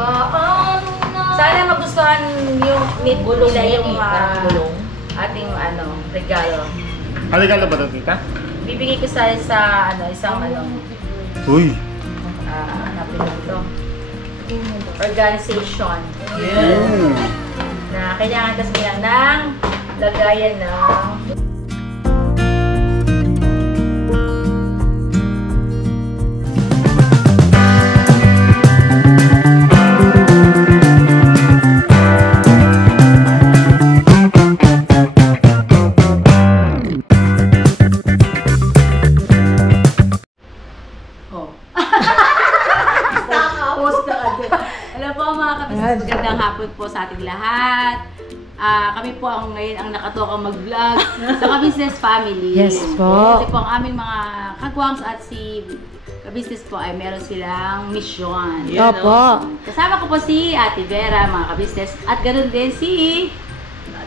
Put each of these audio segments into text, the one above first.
Paano na? Sana magustuhan yung nila yung bulong. ating regalo. Regalo ba ito, tita? Bibigay ko sa isang Uy! hanapin mo ito. Organization. Yeah. Na kailangan kasi nila ng lagayan ng magandang hapon po sa ating lahat. Kami po ngayon ang nakatokang mag-vlog sa Ka-Business Family. Yes po. Kasi po ang aming mga kagwangs at si Ka-Business po ay meron silang mission. Opo. Kasama ko po si Ate Vera, mga Ka-Business, at ganoon din si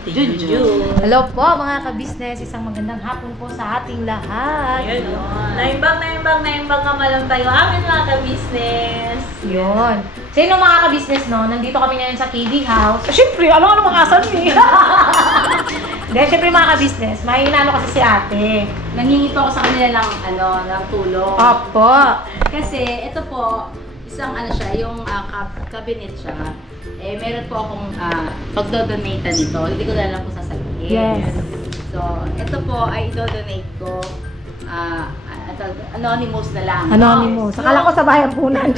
Junjun. Hello po mga ka-business, isang magandang hapon po sa ating lahat. Yun, naimbang nga malang tayo amin mga ka-business. Yun. Sino mga ka-business, no? Nandito kami ngayon sa KB House. Siyempre, alam mga asan eh. Dahil siyempre mga ka-business, may inano kasi si ate. Nangingi po ako sa kanila ng tulong. Opo. Kasi ito po, isang siya, yung cabinet siya. Meron po akong pagdodonate nito. Hindi ko na lang po sasabihin. Yes. So, ito po ay i-donate ko. Anonymous na lang. Anonymous. Akala ko sa bayan punan.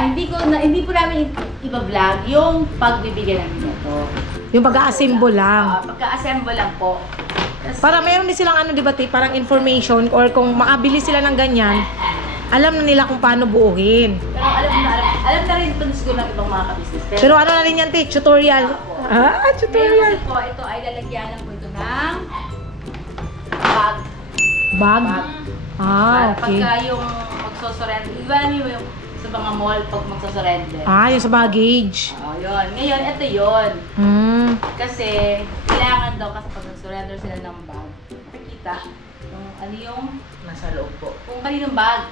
Hindi po namin iba-vlog yung pagbibigyan namin ito. Yung pag-a-assemble lang. Pagka-assemble lang po. Para meron din silang diba, parang information or kung makabili sila ng ganyan, alam na nila kung paano buuhin. Pero alam na rin ito siguro ng ibang mga ka-business. Pero ano na rin yan, te? Tutorial. Tutorial. Meron po, ito ay lalagyan po ito ng bag. Bag? Okay. Pagka yung magsosurrender, di ba yung sa mga mall pag magsosurrender? Yung sa baggage. Yun. Ngayon, ito yun. Kasi, kailangan daw kasi pag nag-surrender sila ng bag, makikita yung yung Nasa loob po. kung kaninong bag,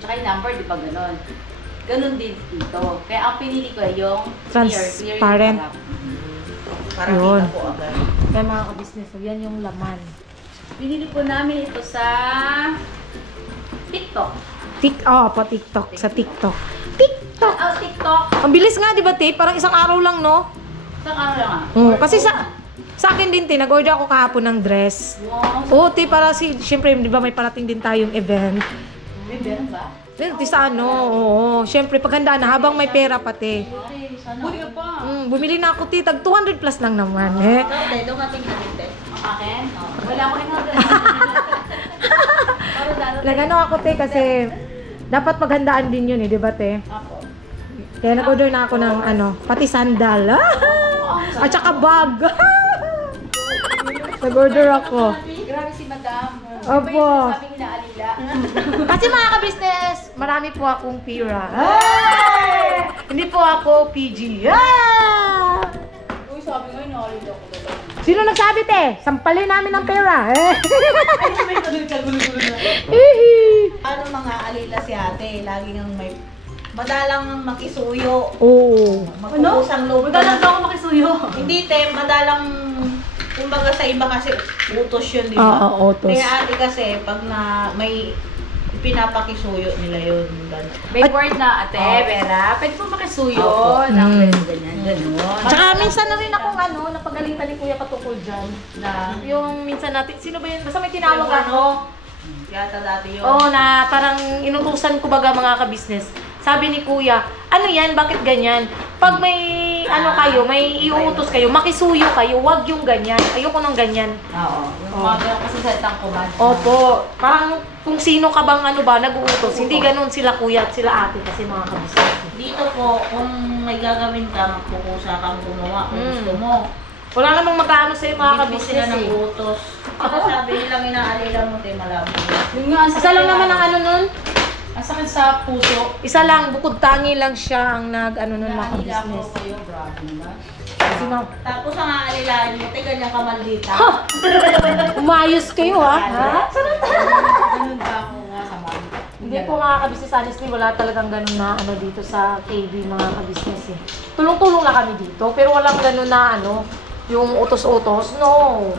tsaka yung number, di ba ganon? Ganon din dito. Kaya ang pinili ko ay yung transparent. Para yun. kita po agad. Kaya mga ka-business, yan yung laman. Pinili po namin ito sa TikTok. TikTok. Sa TikTok. TikTok! TikTok. Ang bilis nga, di ba, te? Parang isang araw lang, no? Isang ano lang Kasi sa akin din, te, nag-order ako kahapon ng dress. Wow. Te, para siyempre, di ba, may parating din tayong event. May meron ba? Sa siyempre, paghandaan na habang may pera pa, te. Buli ka pa. Bumili na ako, te, tag 200 plus lang naman, Doon ka tingnan natin. Akin? Wala ko rin order. Nagano ako, te, kasi dapat paghandaan din yun, di ba, te? Ako. Kaya nag-order na ako ng pati sandal. At saka bag. Nag-order ako. Grabe si Madam. Opo. Sabi inaalila. Kasi mga ka-business, marami po akong pira. Hindi po ako PG. Uy, sabi nga inaalila ko talaga. Sino nagsabi, te? Sampalin namin ng pera. May kagulo-gulo na. Ano mga alila si ate, laging ang may madalang makisuyo. Oo. Magpupusang loob. Madalang daw ako makisuyo. Hindi, te, madalang, kumbaga sa iba kasi utos yun, di ba? Oo, utos. Kaya ate kasi, pag may pinapakisuyo nila yun. May word na ate, Vera. Pwede po makisuyo. Opo. Ganyan, ganun. Tsaka minsan na rin akong napagalitan ni Kuya patungkol dyan. Na, Yung minsan natin, sino ba yun? Basta may tinawag ako. yata dati yun. Na parang inutusan ko baga mga ka-business. Sabi ni Kuya, ano yan? Bakit ganyan? Pag may kayo, may iuutos kayo, makisuyo kayo, wag yung ganyan. Ayoko ng ganyan. Oo. Yung mga ganun kasi salitang command. Opo. Parang kung sino ka bang nag-uutos. Hindi ganun sila Kuya at sila ate kasi mga ka-business. Dito po, kung may gagawin ka, magpukusa kang gumawa kung gusto mo. Wala namang mag-ano sa'yo mga Hindi po ka-business sila ng utos. Saka sabi nilang inaalila mo, te, malabo. Yung nga, Isa lang naman ang nun. ang sakit sa puso. Isa lang, bukod tangi lang siya ang nun mga Naanila ko ka-business. kayo, grabe naman. Sino? Tapos ang aalilahin mo, te, ganyan ka maldita. Umayos kayo ha? Ganun ba ako nga sa mami? Hindi po mga ka-business, honestly, wala talagang ganun na ano dito sa KB mga ka-business eh. Tulong-tulong lang kami dito, pero walang ganun na ano, yung utos-utos, no.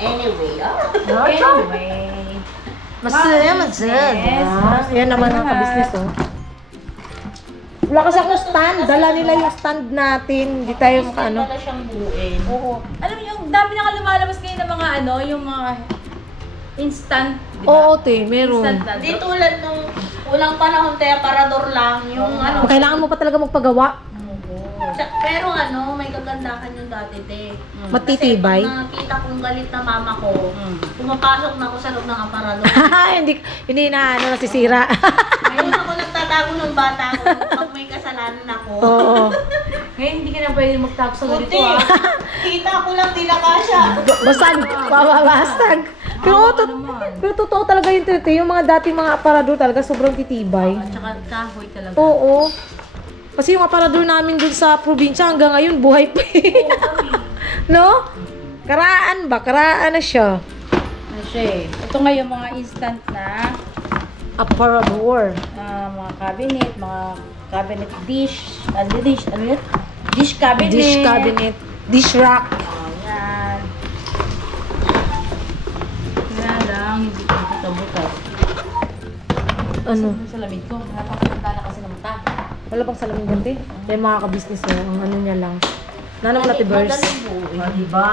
Anyway, Anyway. Masaya. Yan naman ang ka-business, oh. Wala kasi akong stand, dala nila yung stand natin, hindi tayo makaano. Wala siyang buuin. Oo. Alam mo, yung dami na lumalabas ngayon ng mga ano, yung mga instant, di ba? Oo, te, meron. Instant na. Di tulad nung unang panahon, te, aparador lang, yung ano. Kailangan mo pa talaga magpagawa. Pero ano, may kagandahan yung dati, te. Matitibay. Kasi pag nakita kong galit na mama ko, Mm. pumapasok na ako sa loob ng aparador. hindi na ano, nasisira. Ngayon ako nagtatago ng bata ko pag may kasalanan ako. Oo. Ngayon hindi ka na pwede magtago sa ganito Puti, ah. kita ko lang nila kasha. Basag, pababasag. Pero totoo talaga yung tete, yung mga dating mga aparador talaga sobrang titibay. At saka kahoy talaga. Oo. Kasi yung aparador namin dun sa probinsya hanggang ngayon buhay pa eh. No? Karaan ba? Karaan na siya. Ano siya eh. Ito nga yung mga instant na Aparador. mga cabinet dish. Ano yun? Dish cabinet. Dish cabinet. Dish rack. Oh, yan. Kaya lang, hindi ko ito bukas. Ano? Sa lamig ko, napapaganda na kasi ng mata. Wala bang salamin ganti? May mga ka-business mo, ang ano niya lang. Nanong Lativerse. Madaling buuin. Oh, diba?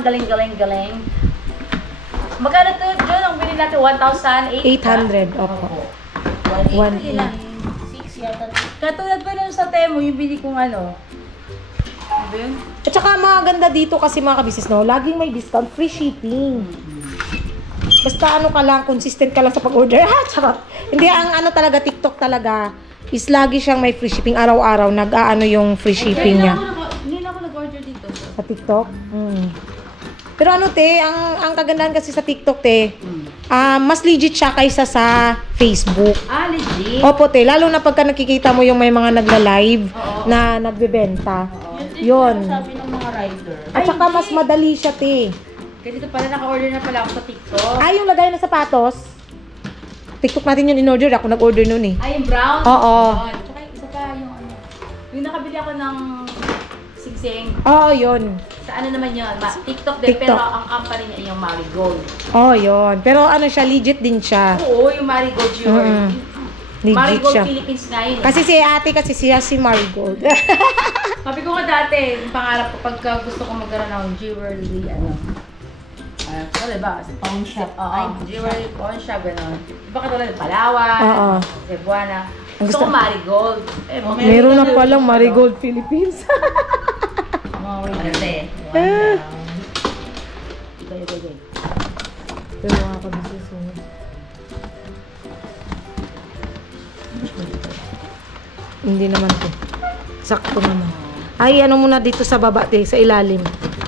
Galing. Magkano to, John? Ang bilhin natin, 1,800? 800. Opo. 180 180. 6 yata. Katulad pa nun sa Temo, yung bili kong ano. Ano ba yun? At saka maganda dito kasi mga ka-business, no? Laging may discount, free shipping. Basta ano ka lang, consistent ka lang sa pag-order. Charot. Hindi, ang ano talaga, TikTok talaga, is lagi siyang may free shipping. Araw-araw, nag-aano yung free shipping niya. Hindi na ako nag-order dito. Sa TikTok? Pero ano te, ang kagandahan kasi sa TikTok te, mas legit siya kaysa sa Facebook. Ah, legit? Opo te, lalo na pagka nakikita mo yung may mga nagla-live na nagbebenta. Yun. Sabi ng mga rider. At saka mas madali siya te. Ganito pala, naka-order na pala ako sa TikTok. Ay, yung lagay na sapatos. TikTok natin yun in-order. Ako nag-order nun eh. Ay, yung brown? Oo. Yun. Tsaka yung isa pa, yung ano. Yung nakabili ako ng singsing. Oo, yun. Sa ano naman yun? TikTok din, TikTok. pero ang company niya yung Marigold. Oo, yun. Pero ano siya, legit din siya. Oo, yung Marigold jewelry. Legit Marigold siya. Philippines nga yun. Kasi si ate kasi siya si Marigold. Sabi ko nga dati, yung pangarap ko, pagka gusto ko magkaroon ng jewelry, ano, wala ba? Pawn shop. Oo, jewelry pawn shop, gano'n. Iba katulad ng Palawan, Oo. Cebuana. Ang Gusto gusto- ko Marigold. Meron na palang Marigold Philippines. Kasi, Pero mga kabisnes mo. Hindi naman to. Sakto naman. Ay, ano muna dito sa baba, te, sa ilalim.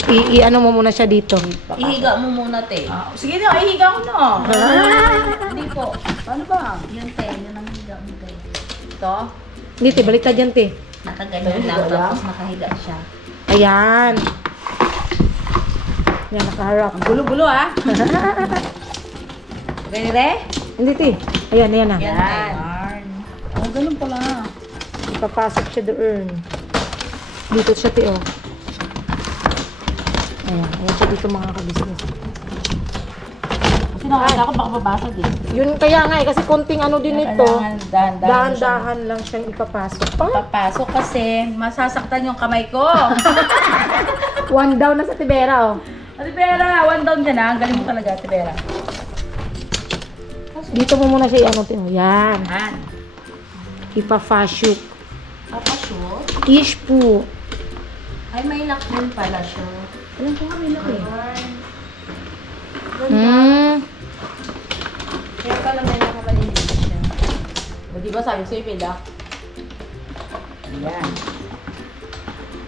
I-ano mo muna siya dito. ihiga mo muna, te. Sige na, ihiga ko na. Hindi po. Paano ba? Yun, te. Yun ang higa mo, te. Ito? Hindi, te, baliktad yan, te. Nakaganyan lang, tapos nakahiga siya. Ayan. Yan, nakaharap. Gulo-gulo ah. Okay, re? Hindi, te. Ayan, ayan na. Yan, te. Oh, ganun pala. Ipapasok siya doon. Dito siya, te, oh. Ayan, ayan siya dito mga kabisnes. Kasi nakakita ko baka mabasag eh. Yun kaya nga eh, kasi konting ano din ito. Dahan-dahan Dahan-dahan lang siyang ipapasok. Papasok kasi masasaktan yung kamay ko. One down na sa tibera, oh. Tibera, one down ka na. Ang galing mo talaga, Tibera. Dito mo muna siya i-ano, Tino. Yan. Yan. Ipa-fasyuk. Papashoot? Ish po. Ay, may lock din pala siya. Alam ko nga, may lock eh. Ay. Kaya pala may nakamalinis siya. O diba sabi sa'yo, may lock? Ayan.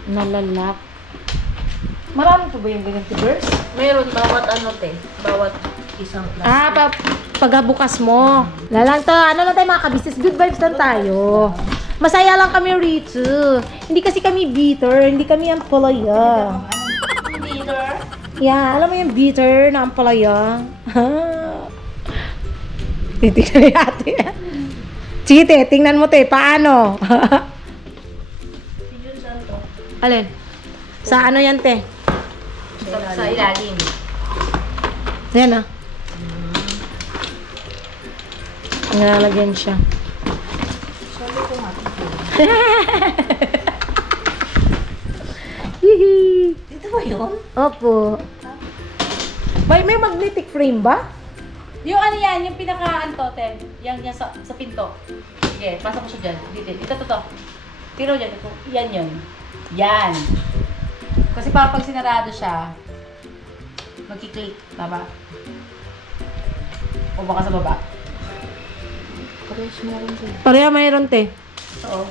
Nalalak. Marami po ba yung ganyan tibers? Meron bawat ano, te. Bawat isang plastic. Pagbukas mo. Lalang to, ano lang tayo mga kabisnes, good vibes lang tayo. Masaya lang kami rito. Hindi kasi kami bitter, hindi kami ampalaya. Leader. Yeah, alam mo yung bitter na ampalaya? Titignan ni ate. Sige, te, tingnan mo, te. Paano? Si Jun Santo. Alin? Sa ano yan, te? Sa ilalim. Yan, ah. Nalalagyan siya. Sabi ko nga. Hihi. Dito ba yun? Opo. May magnetic frame ba? Yung ano yan, yung pinaka-antotem. Yan sa pinto. Sige, pasok mo siya dyan. Dito. Ito. Tiro dyan. Ito. Yan yun. Yan. Kasi para pag sinarado siya, magkiklik. Tama? O baka sa baba. Pareha mayroon, te. Oo.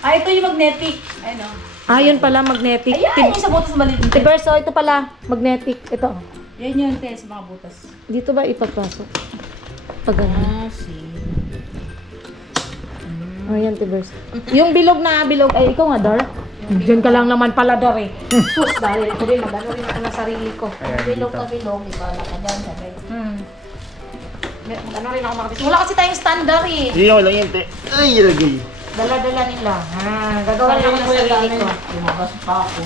Ah, ito yung magnetic. Ayun o. Ayun pala, magnetic. Ayan, yung sa butas maliit. Tiberso, ito pala, magnetic. Ito. Yan yun, te, sa mga butas. Dito ba ipapasok? Pag ano? See. Oh, yan, Tiberso. Yung bilog na bilog, ay, ikaw nga, Dar. Diyan ka lang naman pala, Dar, eh. Sus, dahil ito rin, mag-ano rin ako ng sarili ko. Ayan, Bilog dito. ka bilog. Iba na ka dyan. Sabi. Mag-ano rin ako makatis. Wala kasi tayong standard, eh. Hindi ako lang yun, te. Ay, ilagay. Dala-dala nila. Gagawa rin ako ng sarili ko. Lumabas pa ako.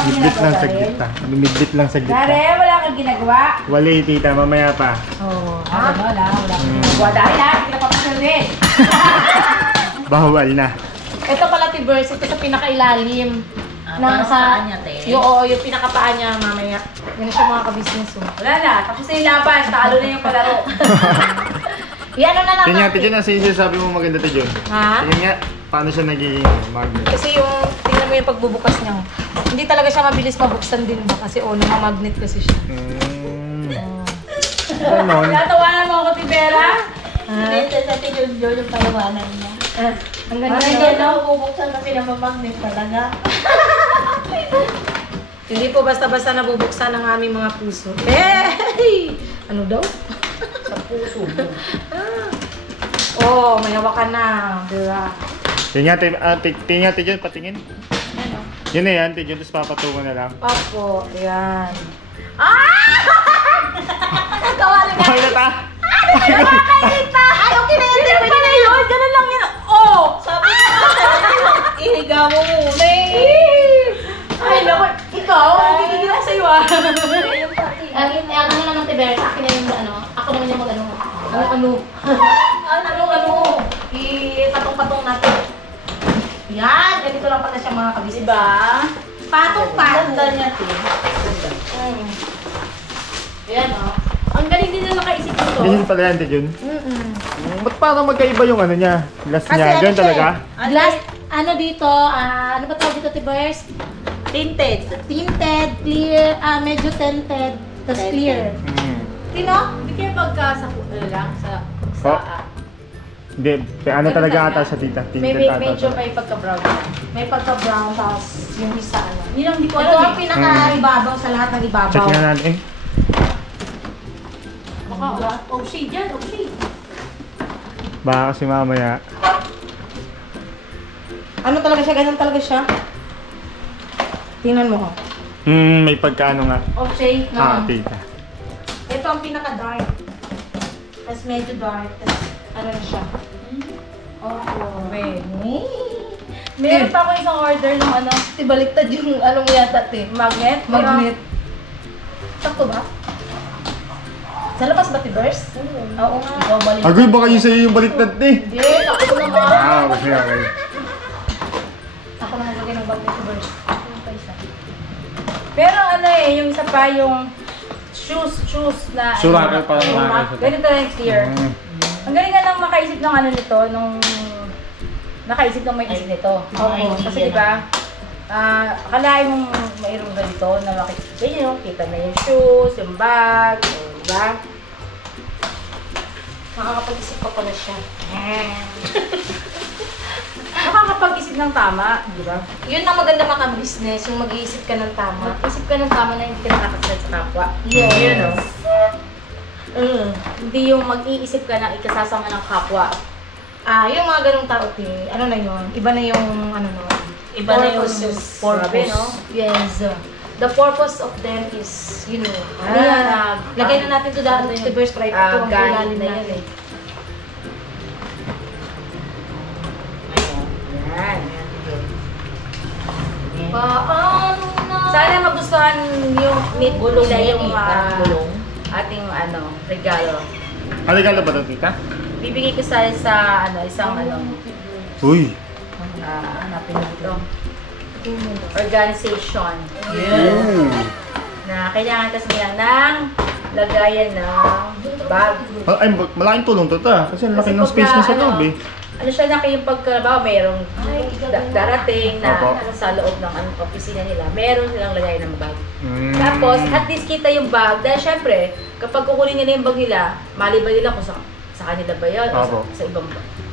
Midbit lang sa gitna. Midbit lang sa gitna. Dare, wala kang ginagawa. Wala tita, mamaya pa. Oh. Wala kang ginagawa. Dahil hindi ka papasal din. Bawal na. Ito pala, Tiberso, ito sa pinakailalim. Parang paa niya, te. Yung pinakapaan niya mamaya. Yan siya mga kabisnes. Oh. Wala na, tapos na yung laban. Talo na yung palaro. Yan na lang Tingnan, natin. tingnan ang sinasabi mo maganda to, John. Ha? Tingnan nga, paano siya nagiging magnet. Kasi tingnan mo yung pagbubukas niya. Oh. Hindi talaga siya mabilis mabuksan din ba? Kasi namamagnet kasi siya. Ganon. Natawanan mo ako, Tibera. Hindi, sa Jun yung palawanan niya. Ang ganda Parang niya, hindi no? na bubuksan kasi namamagnet talaga. Hindi po basta-basta nabubuksan ang aming mga puso. Hey! Ano daw? Sa puso. Oh, may hawakan na. Diba? Tingnan, John, patingin. Yun na yan, John, tapos papatungan na lang. Opo, yan. Okay na ta? Ay, okay na yan. Pwede na yun. Ganun lang yun. Oh! Sabi ko, ihiga mo muna eh. Ay, naman. Ikaw, hindi na sa'yo ah. Ano na naman, Tibera? Akin na yung ano. Ako naman yung mag-ano. Ano? Ipatong-patong natin. Yan, ganito lang pala siya mga kabisnes. Diba? Patong-patong. Ganda niya, te. Ayan, o. Ang galing din na nakaisip nito. Ganyan pala yan, John. Ba't parang magkaiba yung ano niya? Glass Kasi niya, ano ganyan siya talaga? Glass, ano dito, ano ba tawag dito, Tibers? Tinted. Tinted, clear, medyo tinted, tapos clear. Tino? Hindi kaya pagka sa lang, sa Oh. Hindi, ano Ganun talaga talaga? ata siya, tita? May Tinted ata. medyo may pagka-brown. May pagka-brown, tapos yung isa, ano. Yun ang hindi ko Ito alam ang pinaka-ibabaw sa lahat ng ibabaw. Check nga natin. Baka, oh shade yan, oh shade. Baka kasi mamaya. Ano talaga siya? Ganun talaga siya? Tingnan mo, oh. May pagkaano nga. Oh shade na. Tita. Ito ang pinaka-dark. Tapos medyo dark. Tapos ano na siya. Oh, wait. Meron pa ako isang order ng ano, Baliktad yung anong yata, te. magnet. Magnet. Sakto ba? Sa labas ba, Tibers? Oo nga. Ikaw balik. Agoy, baka yung sa'yo yung baliktad eh. Hindi, ako naman. Okay. Ako na maglagay ng bag ni Tibers. Pero ano eh, yung isa pa yung shoes na Surakel parang yung makakita. ganito na yung clear. Ang galing nga nang makaisip ng ano nito, nung nakaisip ng may isip nito. Oo, Kasi diba, akalain mong mayroong ganito na makikita nyo, kita na yung shoes, yung bag, diba? Makakapag-isip pa pala siya. Nakakapag-isip ng tama, diba? Yun ang maganda maka-business, yung mag-iisip ka ng tama. Mag-isip ka ng tama na hindi ka nakakasalit sa kapwa. Yes. Yun, no? Hindi yung mag-iisip ka na ikasasama ng kapwa. Yung mga ganong tao, ano na yun? Iba na yung, ano no? Iba na yung purposes. Grabe, no? Yes. The purpose of them is, you know, Ah, lagay na natin to the first private to ang galing ilalim na natin. yun eh. naman yung need Gulong nila yan yung eh, parang gulong. ating regalo. Ano regalo ba ito, tita? Bibigay ko sa isang Uy! hanapin mo dito. Organization. Ooh. Na kailangan kasi nila ng lagayan ng bag. Ay, malaking tulong to ta. Kasi ang laki ng pagka, space niya sa loob eh. Ano siya na yung pagkarabaw, mayroong darating na Opo. sa loob ng opisina nila, meron silang lagayan ng bag. Mm. Tapos, at least kita yung bag. Dahil syempre, kapag kukunin nila yung bag nila, mali ba nila kung sa kanila ba yun? O Opo. sa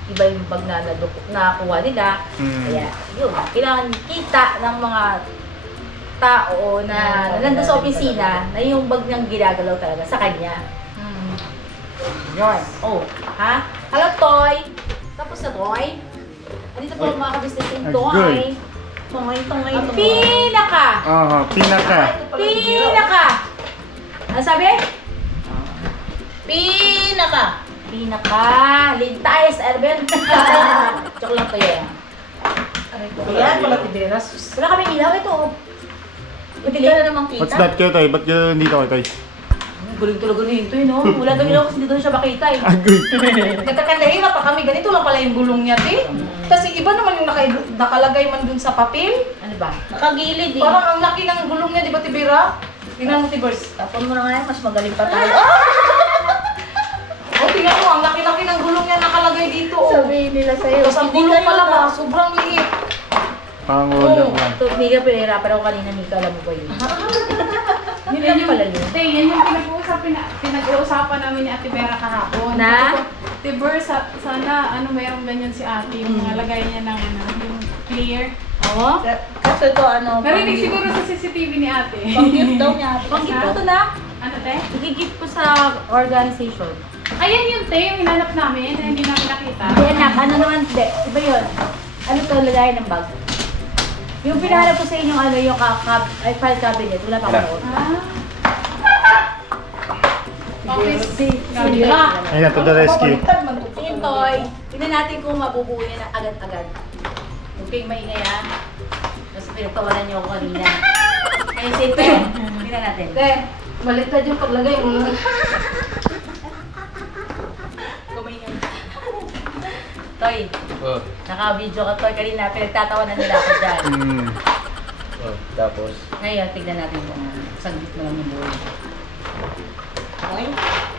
iba yung bag na nakuha nila. Kaya, yun. Kailangan kita ng mga tao na nandun sa opisina na yung bag niyang ginagalaw talaga sa kanya. Yun. Oh, ha? Hello, Toy! Tapos na, Toy. Andito po mga kabisnes yung Toy. Tungay-tungay. Ang pinaka! Aha, pinaka. Pinaka! Ano sabi? Pinaka. Pinaka! Lintais, Erben! Joke lang to yan. Ayan, pala tiberas. Wala kami ilaw ito. Hindi ka na naman kita. What's that kayo, Tay? Ba't yun dito kayo, Tay? Galing talaga nito eh, no? Wala daw ilaw kasi hindi doon siya makita eh. Agoy! Nagkakandahira pa kami. Ganito lang pala yung gulong niya, te. Kasi iba naman yung nakalagay man dun sa papel. Ano ba? Nakagilid eh. Parang ang laki ng gulong niya, di ba, Tibera? Tingnan mo, Tibers. Tapon mo na nga yan, mas magaling pa tayo. O, tingnan mo, ang laki-laki ng gulong niya nakalagay dito. Oh. Sabihin nila sa'yo. Tapos ang gulong pala ba, sobrang liit. Pangulang lang. Ito, Mika, pinahirapan ako kanina, Mika, alam mo ba yun? Yun lang pala yun. Te, yan yung pinag-uusapan namin ni Ate Vera kahapon. Na? Ate Ver, sana mayroong ganyan si ate, yung mga lagay niya ng yung clear. Oo? Kasi ito Narinig siguro sa CCTV ni ate. Pang-gift daw niya. Pang-gift ko ito na. Ano te? Igigit ko sa organization. Ayan yung te, yung hinanap namin na hindi namin nakita. Hindi anak, ano naman, hindi. Iba yun. Ano to, lagayan ng bag? Yung pinahanap ko sa inyo, yung file cabinet, wala pa ako. Tibera. Ayun na, to the rescue. Baliktad man to. Sige, Toy. Tingnan natin kung mabubuo niya na agad-agad. Huwag kayong maingay ha. Kasi pinagtawanan niyo ako kanina. Kaya sige, tingnan natin. Te, baliktad yung paglagay mo. Kumaingay. Toy, naka-video ka, Toy. Kanina, pinagtatawanan nila ako dyan. Tapos? Ngayon, tignan natin kung saglit mo lang yung buhay.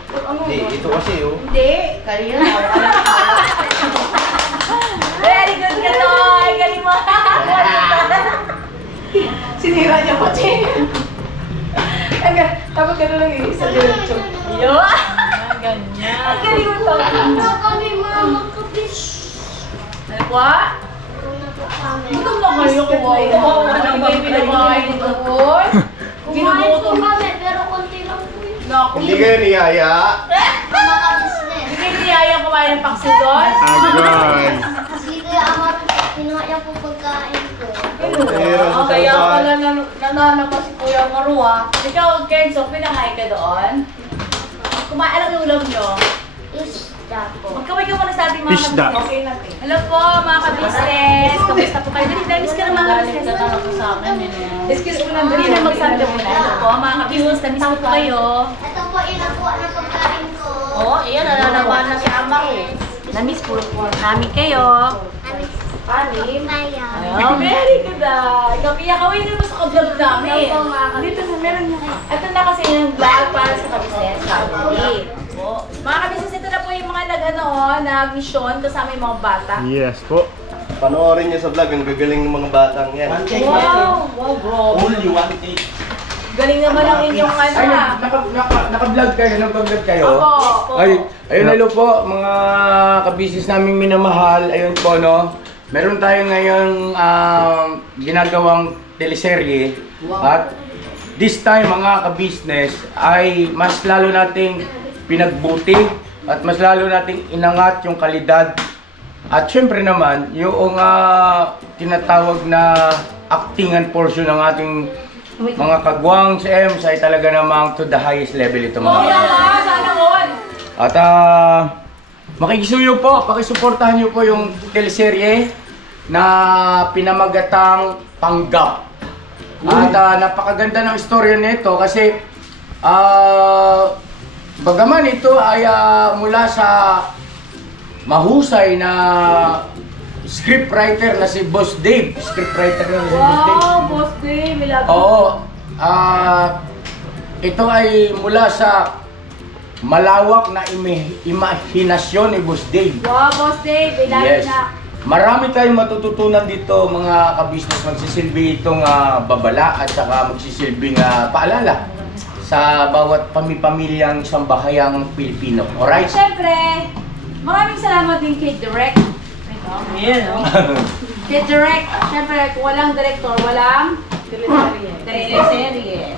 Ano Hindi, ito kasi oh. Hindi. Kanina wala. Very good ka, Toy! Galing mo! Sinira niya pa, Che. Tapos gano'n lang yung isang diretso. Yo! Ganyan. Ang galing mo, Toy. Ano po? Ito na kayo ko. Ano ba yung pinagawa nito, Toy? Ginugutom. Pero konti lang po yun. Naku. Hindi kayo niyaya. Mga ka-business. Hindi niyaya kumain ng paksi doon. Agoy! Si Kuya Amar, kinuha niya po pagkain ko. Oh, kaya pala nananapa si Kuya Marua. Ikaw, Kenzo, pinakain ka doon? Kumain, alam yung ulam nyo? Isda po. Magkamay ka muna sa ating mga Isda. kabisnes. Okay lang, Te. Hello po, mga kabisnes. Kamusta po kayo? Namiss ka na mga kabisnes. Galit ka talaga sa akin eh. Excuse mo na, Hindi na magsabi muna. Hello po, mga kabisnes. Namiss po kayo. Ito po inakuha na pagkain ko. Oo, iyan, nananawa na si Amar eh. Namiss po namin kayo. Anim. Kaya. Oh, very good ah. Ikaw, Pia, kawin na mo sa vlog namin. Ito po mga Dito na, meron nyo. Ito na kasi yung vlog para sa kabisnes. Mga kabisnes, ito na po yung mga nag-mission kasama yung mga bata. Yes po. Panoorin niyo sa vlog, ang gagaling ng mga batang yan. Wow! Wow, bro. Only 1 Galing naman ang inyong ano ah. Naka-vlog kayo, nag-vlog kayo. Opo. Ayun, hello po, mga kabisnes naming minamahal. Ayun po, no. Meron tayo ngayong ginagawang teleserye. At this time, mga kabisnes, ay mas lalo nating pinagbuti at mas lalo nating inangat yung kalidad. At syempre naman, yung tinatawag na actingan portion ng ating mga kagwang sa EMS ay talaga namang to the highest level ito mga kabisnes. Sana all. At makikisuyo po, pakisuportahan niyo po yung teleserye na pinamagatang Panggap. At napakaganda ng istorya nito kasi bagaman ito ay mula sa mahusay na scriptwriter na si Boss Dave. Scriptwriter na si Boss Dave. Wow, Boss Dave. May love. Oo. Ito ay mula sa malawak na imahinasyon ni Boss Dave. Wow, Boss Dave. May love Yes. na. Marami tayong matututunan dito mga ka-business. Magsisilbi itong babala at saka magsisilbing paalala sa bawat pamimilyang sambahayang Pilipino. Alright? Siyempre, maraming salamat din kay Direk. Ayan, no? Kay Direk, siyempre, kung walang director, walang teleserye.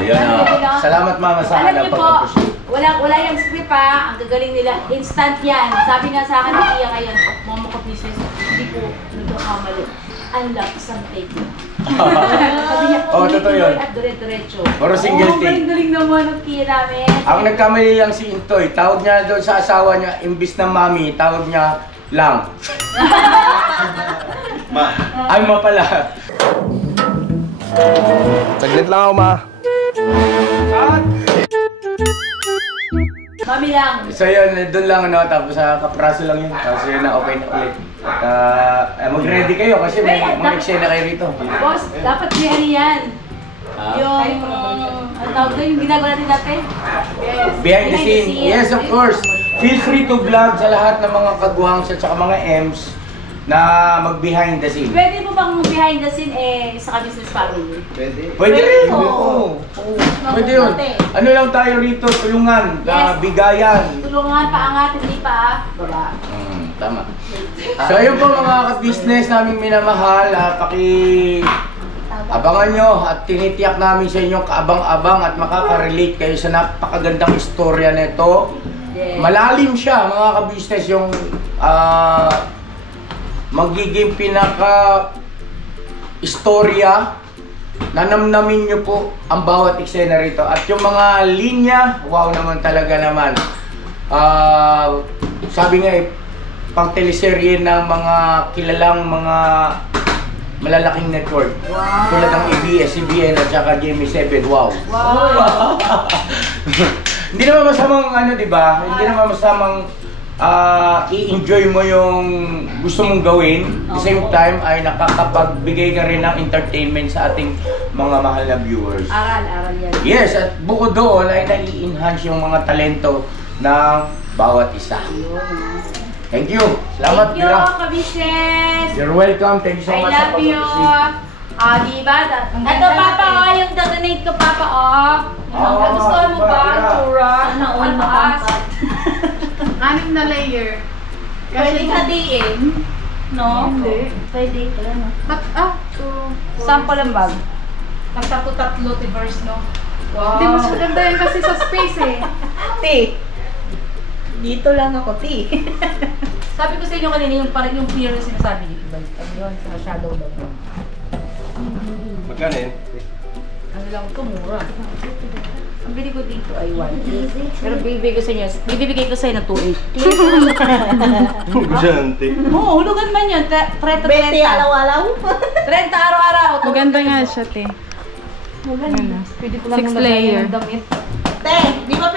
Yan na. Salamat mama sa Alam niyo po, pag-appreciate. wala yung script ha, ang gagaling nila, instant yan. Sabi nga sa akin ni Tia ngayon, Momo Ka-Business, hindi po nagkakamali. Unlock isang take. Sabi niya, Totoo yun. At dire-diretso. Puro single take. Galing-galing naman ng Tia namin. Ang nagkamali lang si Intoy, tawag niya doon sa asawa niya, imbis na mami, tawag niya lang. Ma. Ay, ma pala. Saglit lang ako, ma. Mami lang. So yun, doon lang tapos kapraso lang yun. Tapos yun na, okay na ulit. At mag-ready kayo kasi may mga eksena kayo rito. Boss, dapat ano yan. Yung, ang tawag doon, yung ginagawa natin dati. Behind the scene. Yes, of course. Feel free to vlog sa lahat ng mga kagwangs at saka mga M's na mag-behind the scene. Pwede mo bang behind the scene sa Ka-Business family? Pwede rin. Oo. Pwede yun. Ano lang tayo rito, tulungan, bigayan. Tulungan, paangat, hindi pa baba. Tama. So yun po mga ka-business namin minamahal, abangan nyo at tinitiyak namin sa inyo kaabang-abang at makaka-relate kayo sa napakagandang istorya nito. Yes. Malalim siya mga ka-business yung magiging pinaka-istorya na namnamin nyo po ang bawat eksena rito. At yung mga linya, wow naman talaga naman. Sabi nga pang teleserye ng mga kilalang mga malalaking network. Wow. Tulad ng ABS-CBN at saka GMA7. Wow! Wow! Hindi naman masamang di ba? Hindi naman masamang i-enjoy mo yung gusto mong gawin. At the same time ay nakakapagbigay ka rin ng entertainment sa ating mga mahal na viewers. Aral yan. Yes, at bukod doon ay nai-enhance yung mga talento ng bawat isa. Thank you. Salamat, Thank you, Mira. Ka-Business. You're welcome. Thank you so I much. love you. Diba? Ito, Papa, yung donate ko, Papa, Nagustuhan mo ba ang tura? Sana all matangkad. 6 na layer. Pwede hatiin. No? Hindi. Pwede ka lang. Sample ang bag. Tatlo, reverse, no? Wow. Hindi, mas maganda yun kasi sa space Ti. Dito lang ako, ti. Sabi ko sa inyo kanina, yung parang yung fear na sinasabi niyo, iba yun, sa shadow daw. Magkano yun? Ano lang ito, mura. Ang bili ko dito ay 1.8. Pero bibigay ko sa inyo ng 2.8. Gante. Oo, hulugan man yun. 30. 20 alaw-alaw. 30 araw-araw. Maganda nga siya, te. Pwede ko lang 6 layer. ng damit. Te, di ba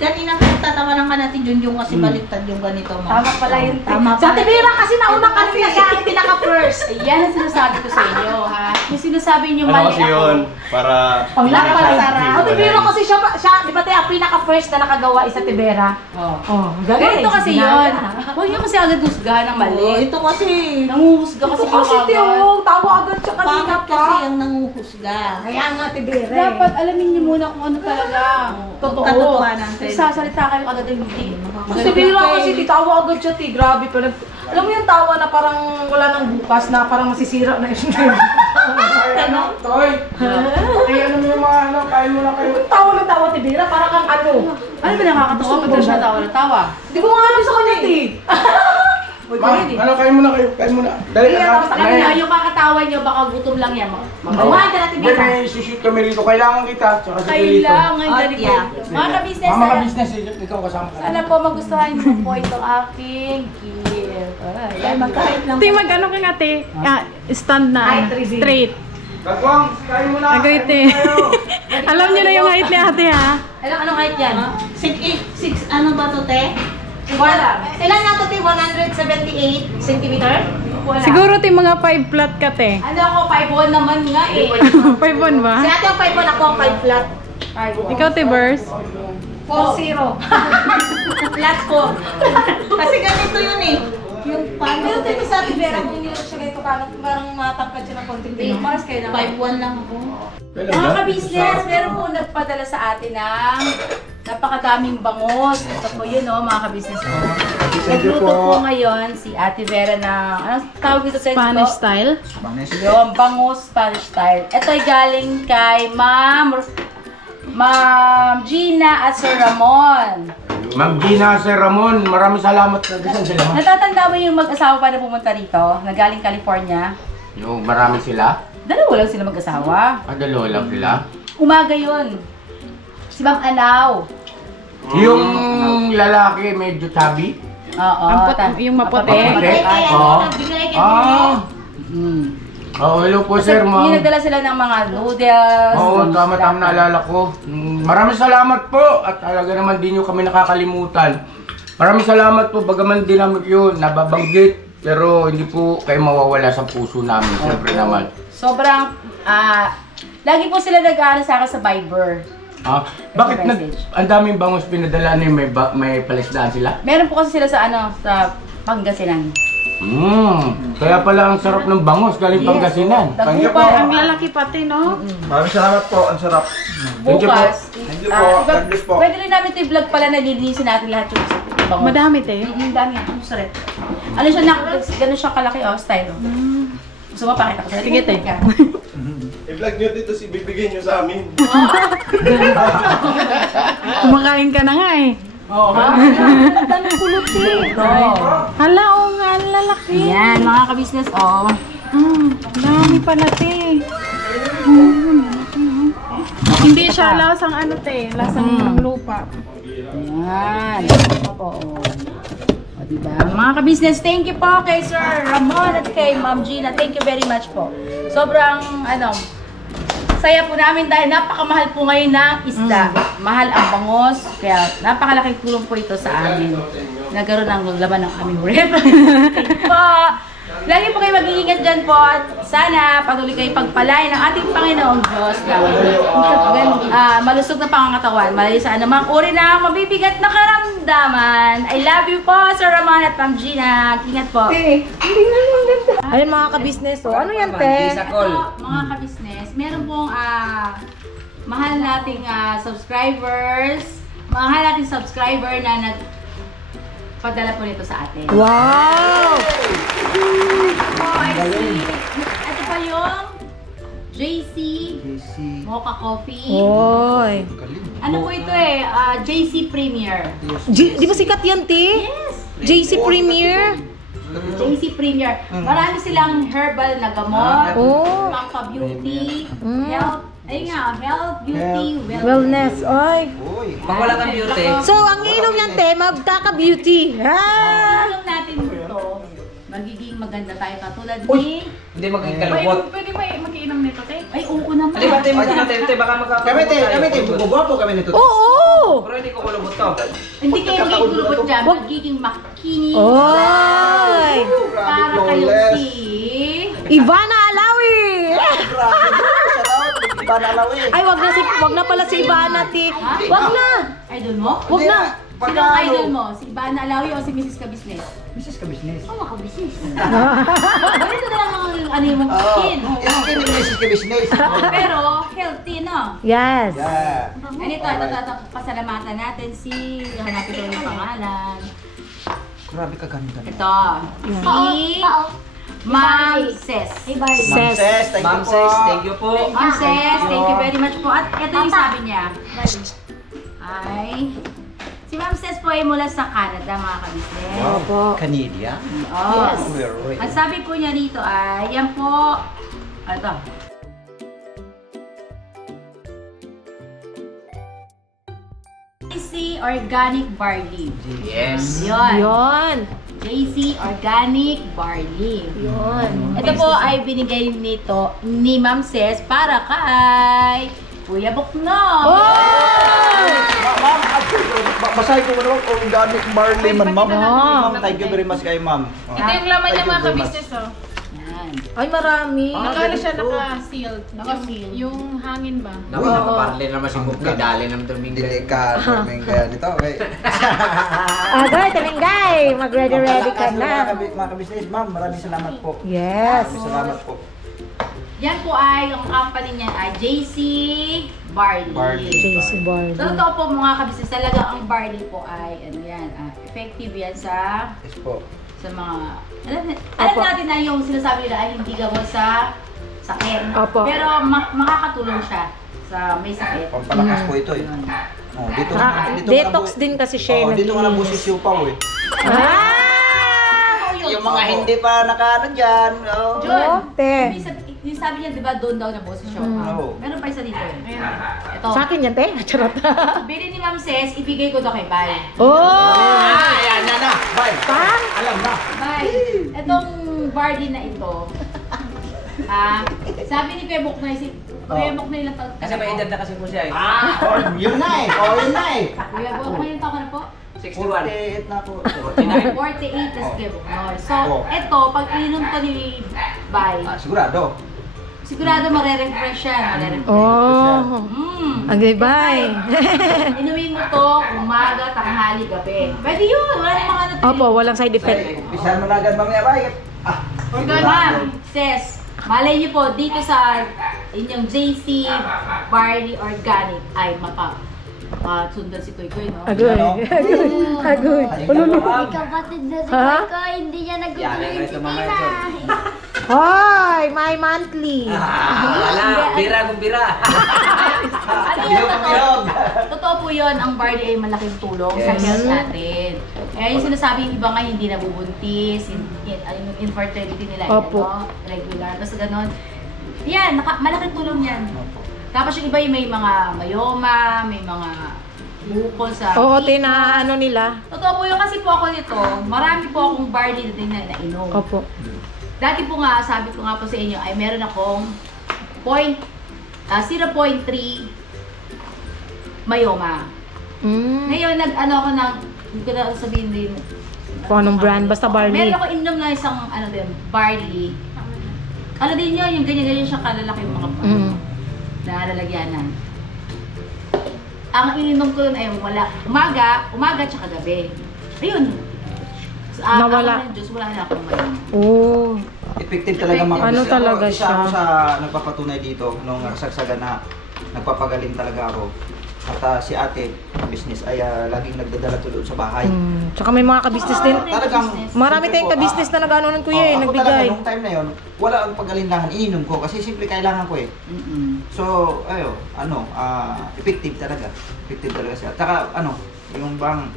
kanina pinagtatawanan ka natin Junjung kasi baliktad yung ganito mo. Tama pala yun. Tama Sa pala. Tibira kasi nauna kasi siya ang pinaka-first. Ayan ang sinasabi ko sa inyo, ha? Yung sinasabi niyo Ano mali kasi yun? Para... Sa Tibira kasi siya, di ba tayo ang pinaka-first na nakagawa isa Tibera? Oh. Galing. Ganito kasi yun. Huwag niyo kasi agad husgahan ng mali. Oh, ito kasi. Nanguhusga kasi Ito kasi yung agad. Tiyong, tawa agad siya kanina Bakit pa. kasi ang nanguhusga? Kaya nga Tibera. Dapat alamin niyo muna kung ano talaga. Totoo. Katotohanan sa Sasalita kayo agad yung hindi. Sa Tibira kasi titawa agad siya, grabe pa. Alam mo yung tawa na parang wala nang bukas na parang masisira na yun. Ano? Toy! Kaya ano mo yung mga kain mo na kayo. Tawa ng tawa Tibira, parang kang ano. Ano ba nakakatawa? Ba't siya tawa na tawa? Hindi ko nga alam sa kanya, Ti. Ma, kain mo na kayo. Kain mo na. Dali na. Alam niyo, yung kakatawa niyo, baka gutom lang yan. Kumain ka na Hindi, Tibira. may shoot kami rito. Kailangan kita. Tsaka si Pilito. Kailangan Oh, galing yeah. Mga ka-business, Mama ka-business, ikaw kasama ka. sana po magustuhan niyo po itong aking gift. Ay, magkahit lang. Te, mag-ano ka nga, te? Stand na, Height reveal. straight. Kagwang, kain mo na. Agay, te. Alam niyo na yung height ni ate, ha? Anong height yan? 6 ano ba to, te? Wala. Ilan na to, te? 178 centimeter? Wala. Siguro, te, mga 5 flat ka, te. Ano ako, 5'1 naman nga eh. 5'1 ba? Si ate ang 5 ako ang 5 flat. Ikaw, te, Bers? 4-0. Flat ko. Kasi ganito yun eh. Yung paano. Pero tayo sa ate Vera, kung hindi siya ganito kalat, parang matangkad siya ng konting Hindi, mas kayo naman. 5'1 lang ako. Mga ka-business, meron po nagpadala sa atin ng napakadaming bangus. Ito po yun, no, mga ka-business. Nagluto po ngayon si Ate Vera ng, anong tawag dito sa Spanish style? Yung bangus Spanish style. Ito ay galing kay Ma'am Gina at Sir Ramon. Ma'am Gina, Sir Ramon, maraming salamat. Saan sila? Natatanda mo yung mag-asawa pa na pumunta rito, na galing California? Yung marami sila? Dalawa lang sila mag-asawa. Dalawa lang sila? Umaga yun. Si Ma'am Anaw. Yung lalaki medyo chubby? Oo. Yung maputi. Oo. Oo, hello po Kasi sir, ma'am. yung nagdala sila ng mga noodles. Oo, tama-tama naalala ko. Maraming salamat po at talaga naman din nyo kami nakakalimutan. Maraming salamat po, bagaman din namin yun, nababanggit. Pero hindi po kayo mawawala sa puso namin, siyempre naman. Sobrang, lagi po sila nag-aaral sa akin sa Viber. Bakit ang daming bangus pinadala niyo, may palisdaan sila? Meron po kasi sila sa sa Pangasinan. Kaya pala ang sarap ng bangus galing Pangasinan. Tagumpay, Ang lalaki pati, no? Maraming salamat po, ang sarap. bukas. Thank you po. God bless po. Pwede rin namin ito i-vlog pala na lilinisin natin lahat yung bangus. Madami, te. Dami nga, ang sarap. Ano siya, gano'n siya kalaki, style. Gusto mo, pakita ko sa'yo. Sige, te. I-vlog nyo dito, bibigyan nyo sa amin. Kumakain ka na nga, eh. Oo. Hala, oo nga, ang lalaki. Yan, mga ka-business, Dami pala, te. Hindi siya lasang ano, te. Lasang lupa. Yan. Opo. O, diba? Mga ka-business, thank you po kay Sir Ramon at kay Ma'am Gina. Thank you very much po. Sobrang, saya po namin dahil napakamahal po ngayon ng isda. Mahal ang bangus, kaya napakalaking tulong po ito sa amin. Nagkaroon ng laman ng aming rep. po. Lagi po kayo mag-iingat dyan po at sana patuloy kayo pagpalain ng ating Panginoong Diyos na malusog na pangangatawan, malayo sa anumang uri na mabibigat na karamdaman. I love you po, Sir Ramon at Ma'am Gina. Ingat po. Ayun mga ka-business, oh. Ano yan, te? Ito, mga ka-business, meron pong mahal nating subscriber na nagpadala po nito sa atin. Wow! Ito pa yung JC Mocha Coffee. Oy. Ano po ito JC Premier. Di ba sikat yan, te? Yes! JC Premier? JC Premier. Marami silang herbal na gamot, Oh. pangka-beauty, health, beauty, Wellness. Oy. Pag wala kang beauty. So, ang inom yan, te, magkaka-beauty. Tulong natin ito, magiging maganda tayo katulad ni... Hindi maging kalungkot. Pwede ba mag-iinom nito, te? Ay, oo naman. Hindi ba tayo magkakatente? Baka magkakatente. Bugwapo kami nito. Oo! Pero hindi ko kulubot to. Hindi kayo magiging gulubot dyan, magiging makinis. Oy! Para kayo si... Ivana Alawi! Ay, wag na pala si Ivana, te. Wag na! Idol mo? Wag na! Sino ang idol mo? Si Ivana Alawi o si Mrs. Kabisnes? Mrs. Kabisnes. Oo, Kabisnes. Ganito na lang ang yung skin. Skin ni Mrs. Kabisnes. Pero healthy, no? Yes. Ito, pasalamatan natin si... Hanapin ko yung pangalan. Grabe ka ganda. Ito. Si... Ma'am Ses. Ma'am Ses, thank you po. Thank you po. Ma'am Ses, thank you very much po. At ito yung sabi niya. Ay... Si Ma'am Ses po ay mula sa Canada, mga ka-business. Opo. Canadian? Oh. Yes. Ang sabi po niya dito ay, yan po, ito. JC Organic Barley. Yes. Yun. Yun. JC Organic Barley. Yun. Ito po ay binigay nito ni Ma'am Ces para kay Kuya Bukno. Ma'am, basahin ko naman organic barley man, ma'am. Ma'am, thank you very much kay ma'am. Ito yung laman niya mga kabisnes, oh. Ay, marami. Nakala siya naka-sealed. Yung hangin ba? Nakakaparli naman si Bukay, dali naman Domingo. Delikado, Domingo. Dito, okay. Agay, Tamingay! Mag-ready-ready ka na. Mga kabisnes, ma'am, maraming salamat po. Yes. Maraming salamat po. Yan po ay, ang company niya ay JC Barley. JC Barley. So, totoo po mga kabisnes, talaga ang barley po ay, ano yan, effective yan sa Yes po. sa mga, alam natin na yung sinasabi nila ay hindi gamot sa sakit. Opo. Pero makakatulong siya sa may sakit. Pampalakas po ito eh. Yun. Oh, dito Detox din kasi siya. Oh, dito nga lang po si Siupaw eh. Yung mga hindi pa nakaano dyan. Oh. John, te. yung sabi niya, di ba, doon daw na po si Shopa. Oo. Meron pa isa dito eh. Ito. Sa akin yan, te. Charot. Bili ni Ma'am Ces, ibigay ko to kay Bay. Oh! Ayan na. Bye. Pang! Alam na. Bay, itong barley na ito, sabi ni Kuya Buknoy, Kuya Buknoy ilang taon? Kasi may edad na kasi po siya eh. Yun na eh. Oh, yun na eh. Kuya Buknoy, ilang taon ka na po? 61. 48 na po. 48 tas Kuya Buknoy. So, ito, pag ininom to ni Bay, Sigurado. sigurado marerefresh siya. Oh! Agay, bye! Inumin mo to, umaga, tanghali, gabi. Pwede yun, wala namang ano to. Opo, walang side effect. Bisan mo na agad mamaya ba? Ma'am, Ces, malay niyo po, dito sa inyong JC Barley Organic ay sundan si Koy Koy, no? Agoy. Agoy. Ululu. May kapatid na si Koy Koy, hindi niya nag-ulit si Tina. Hoy! My monthly. Wala, bira kung bira. Ano yun, totoo? Totoo po yun, ang barley ay malaking tulong sa health natin. Kaya yung sinasabi yung iba nga hindi nabubuntis, yung infertility nila, Opo. ano, regular, basta ganon. Yan, malaking tulong yan. Tapos yung iba yung may mga mayoma, may mga bukol sa Oo, te, na ano nila. Totoo po yun kasi po ako nito, marami po akong barley din na nainom. Opo. Dati po nga, sabi ko nga po sa inyo, ay meron akong 0.3 mayoma. Ngayon, nag-ano ako ng, hindi ko na sabihin din. Kung anong brand, basta barley. Meron ako inom na isang, ano din, barley. Ano din yun, yung ganyan-ganyan siya kalalaki yung mga barley. Na lalagyanan. Ang ininom ko yun ay umaga tsaka gabi. Ayun. Nawala. Ako ng juice, wala na akong mayoma. Oh. Effective talaga mga Ano kabisnes. talaga Isa siya? ako sa nagpapatunay dito nung nasagsagan na nagpapagaling talaga ako. At si ate, business, ay laging nagdadala doon sa bahay. Tsaka may mga kabisnes din. Talagang, Marami tayong kabisnes na nag-ano ng kuya eh, ako nagbigay. talaga, nung time na yun, wala ang pagalindahan, ininom ko kasi simple kailangan ko eh. So, effective talaga. Effective talaga siya. Taka, yung bang,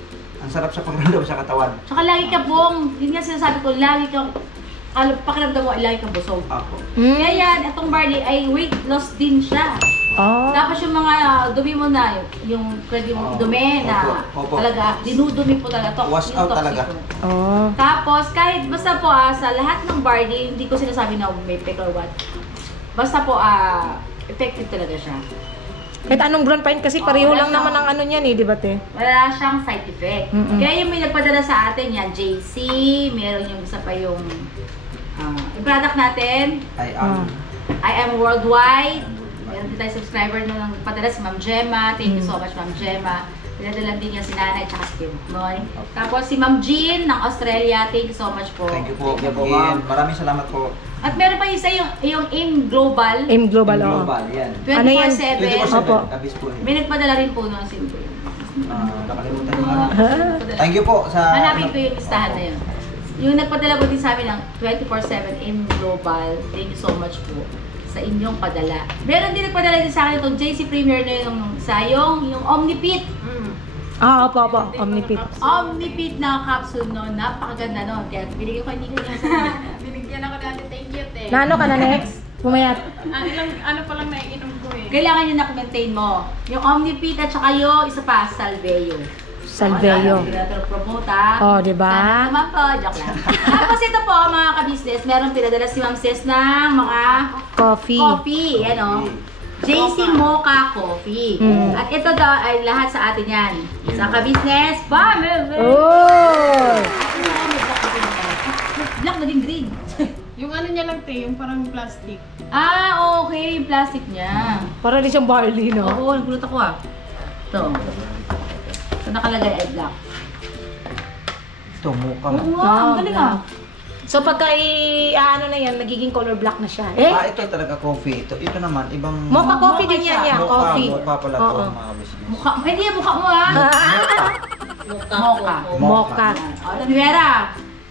ang sarap sa pagramdam sa katawan. Tsaka lagi ka bong, yun nga sinasabi ko, lagi kang, pakiramdam mo ay lagi kang busog. Ako. Kaya yan, itong barley ay weight loss din siya. Oh. Tapos yung mga dumi mo na, yung pwede mong dumi na Opo. talaga, dinudumi po talaga. Wash yung out toxic talaga. po. Oh. Tapos kahit basta po sa lahat ng barley, hindi ko sinasabi na may pick or what. Basta po effective talaga siya. Kahit anong brand pa yun kasi pareho lang naman ang ano niyan eh, di ba te? Wala siyang side effect. Kaya yung may nagpadala sa atin yan, JC, meron yung isa pa yung product natin, I am worldwide. Meron din tayo subscriber nung padala si Ma'am Gemma. Thank you so much, Ma'am Gemma. Pinadala din niya si Nanay at si Noy. Tapos si Ma'am Jean ng Australia. Thank you so much po. Thank you po, ma'am. Maraming salamat po. At meron pa isa yung AIM Global. AIM Global, oh. Global, yan. 24/7. Ano yan? 24/7, Opo. kabis po. May nagpadala rin po noon si Nakalimutan ko na. Thank you po sa... Hanapin ko yung listahan na yun. Yung nagpadala po din sa amin ng 24/7 AIM Global. Thank you so much po sa inyong padala. Meron din nagpadala din sa akin itong JC Premier na yung Omnipit. Opo. Omnipit. Omnipit na capsule no, napakaganda no. Kaya binigyan ko hindi ko niya sa Binigyan ako dati, thank you, te. Na ano ka na next? Pumayat. Ano pa lang naiinom ko eh. Kailangan nyo na-maintain mo. Yung Omnipit at saka yung isa pa, Salveo. Salveyo. Promote ha. Oh, diba? Sana naman po, joke lang. Tapos ito po mga ka-business, meron pinadala si Ma'am Ces ng mga coffee. Yan o. JC Mocha Coffee. At ito daw ay lahat sa atin yan. Sa ka-business, family! Oh! Black naging green. Yung ano niya lang, te, yung parang plastic. Ah, okay. Yung plastic niya. Para rin siyang barley, no? Oo, nagulat ako ah. Ito. So nakalagay ay black. Ito, mukha. Oo nga, ang galing ah. So pagka ano na yan, nagiging color black na siya. Ito talaga coffee. Ito naman, ibang... Mocha coffee din yan, yan. Coffee. Mukha pala Oo. ito, mga business. Mukha, hindi yan mukha mo ah. Mocha. Mocha. O, Rivera.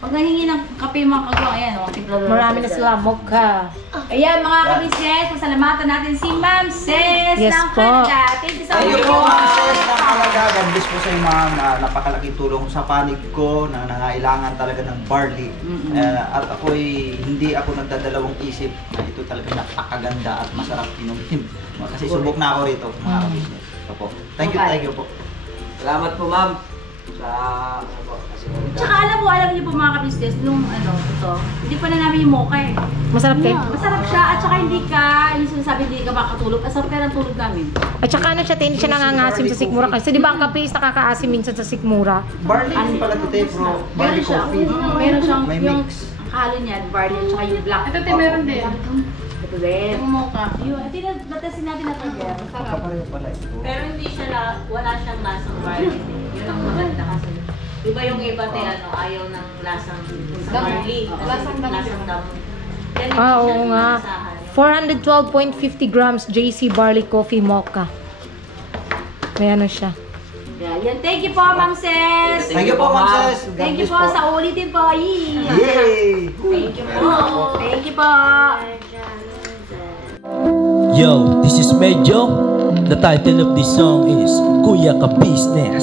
Pag nahingi ng kape mga kagawa, ayan, Marami na sila, mocha. Ayan mga ka-business, pasalamatan natin si Ma'am Ces Yes ng po. Canada. Thank you so much. Thank you po, Ma'am Ces ng Canada. God bless po sa iyo, ma'am. Napakalaking tulong sa panig ko na nangailangan talaga ng barley. At ako'y hindi ako nagdadalawang isip na ito talaga napakaganda at masarap inumin. Kasi subok na ako rito, mga ka-business. Opo. Thank you po. Salamat po, ma'am. Sa kasi Tsaka alam niyo po mga ka-business, nung ito, hindi pa na namin yung mocha eh. Masarap kayo? Masarap siya at saka hindi ka, yung sinasabi hindi ka makatulog, asarap ka ng tulog namin. At saka ano siya, hindi siya nangangasim sa sikmura. Kasi di ba ang kape is nakakaasim minsan sa sikmura? Barley din pala ito, bro. Barley coffee. Meron siyang, May yung mix. halo niyan, barley at saka yung black. Ito, te, meron din. Ito din. Yung mocha. Yun, batasin natin na ito. Kapareho pala ito. Pero hindi siya, wala siyang lasang barley. Yun ang maganda kasi. Diba yung iba ayaw ng lasang barley. Lasang damo. Lasang damo. Yan yung Oo siya nga. nasahan. 412.50 grams JC Barley Coffee Mocha. May ano siya. Yan. Thank you po, Ma'am Ces. Thank you po, Ma'am Ces. God Thank you bless po sa ulitin po. Yee. Yay! Thank you po. Thank you po. Yo, this is Medyo. The title of this song is Kuya Ka Business.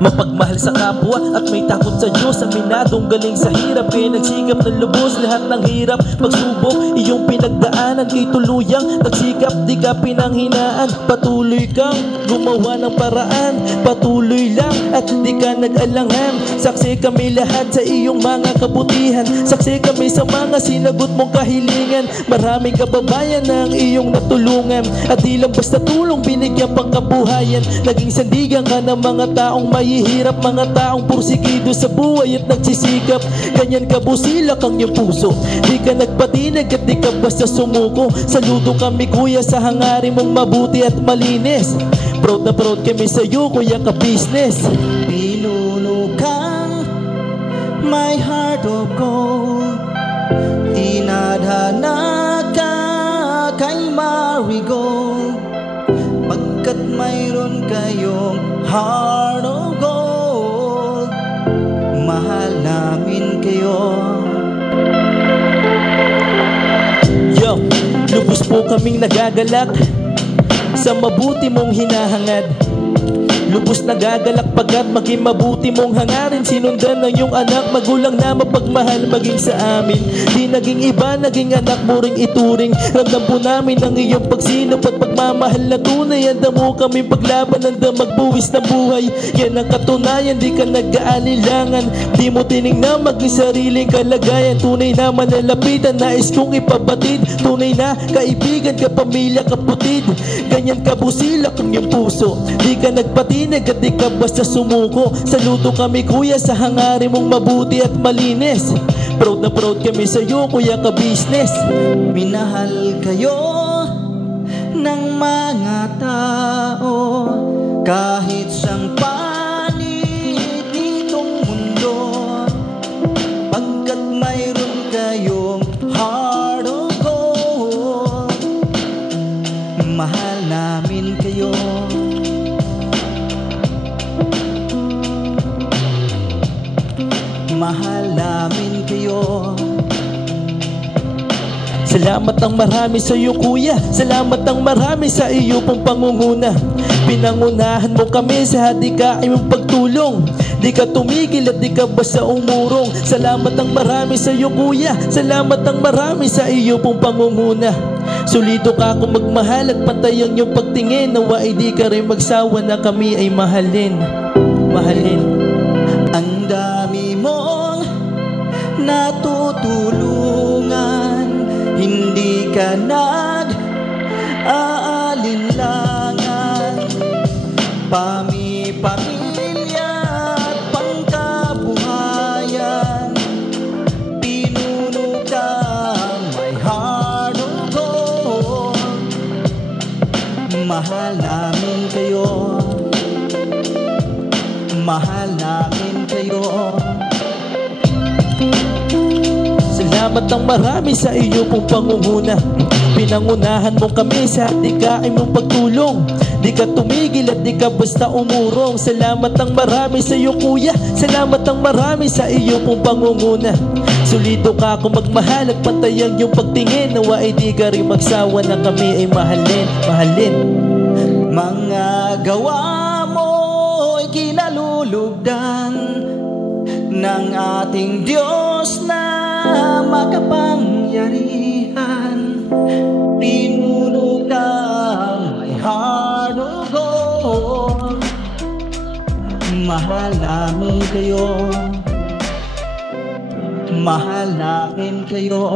Mapagmahal sa kapwa at may takot sa Diyos. Aminadong galing sa hirap, kaya nagsikap na lubos lahat ng hirap. Pagsubok, iyong pinagdaanan, kay tuluyang nagsikap, di ka pinanghinaan. Patuloy kang gumawa ng paraan, patuloy lang at di ka nag-alangan. Saksi kami lahat sa iyong mga kabutihan, saksi kami sa mga sinagot mong kahilingan. Maraming kababayan na ang iyong natulungan, at di lang basta tulong, binigyan pang kabuhayan. Naging sandigan ka ng mga taong mahihirap, mga taong pursigido sa buhay at nagsisikap. Ganyan ka busilak ang iyong puso, di ka nagpatinag at di ka basta sumuko. Saludo kami kuya sa hangarin mong mabuti at malinis. Proud na proud kami sa iyo, Kuya Ka Business. Pinuno kang my heart of gold, tinadhana ka kay marigold, pagkat mayroon kayong heart of gold. Mahal namin kayo. Yo, lubos po kaming nagagalak sa mabuti mong hinahangad. Lubos nagagalak pagkat maging mabuti mong hangarin. Sinundan ng iyong anak, magulang na mapagmahal maging sa amin. Di naging iba, naging anak mo ring ituring. Ramdam po namin ang iyong pagsinop at pagmamahal na tunay. Handa mo kaming paglaban, handa magbuwis ng buhay. Yan ang katunayan, di ka nag-aalilangan. Di mo tinignan maging sariling kalagayan. Tunay na manalapitan, nais kong ipabatid. Tunay na kaibigan, kapamilya, kaputid. Ganyan kabusilak ang iyong puso, di ka nagpatinag at di ka basta sumuko. Saludo kami kuya sa hangarin mong mabuti at malinis. Proud na proud kami sa iyo, Kuya Ka Business. Minahal kayo ng mga tao kahit sang panig nitong mundo, pagkat mayroon kayong heart of gold. Mahal namin kayo. Mahal namin kayo. Salamat ang marami sa iyo kuya, salamat ang marami sa iyo pong pangunguna. Pinangunahan mo kami sa hadikain mong pagtulong, di ka tumigil at di ka basta umurong. Salamat ang marami sa iyo kuya, salamat ang marami sa iyo pong pangunguna. Solido ka kung magmahal at pantay ang iyong pagtingin. Nawa ay di ka rin magsawa na kami ay mahalin. Mahalin. Ang dami mong natutulungan, hindi ka nag-aalinlangan. Pamilya at pangkabuhayan, pinuno ka may heart of gold. Mahal namin kayo, mahal namin kayo. Salamat ng marami sa iyo pong pangunguna. Pinangunahan mo kami sa dikain mong pagtulong. Di ka tumigil at di ka basta umurong. Salamat ng marami sa iyo kuya, salamat ng marami sa iyo pong pangunguna. Solido ka kung magmahal at pantay ang iyong pagtingin. Nawa ay di ka rin magsawa na kami ay mahalin. Mahalin. Mga gawa mo'y kinalulugdan ng ating Diyos na makapangyarihan. Pinuno ng may heart of gold. Mahal namin kayo, mahal namin kayo.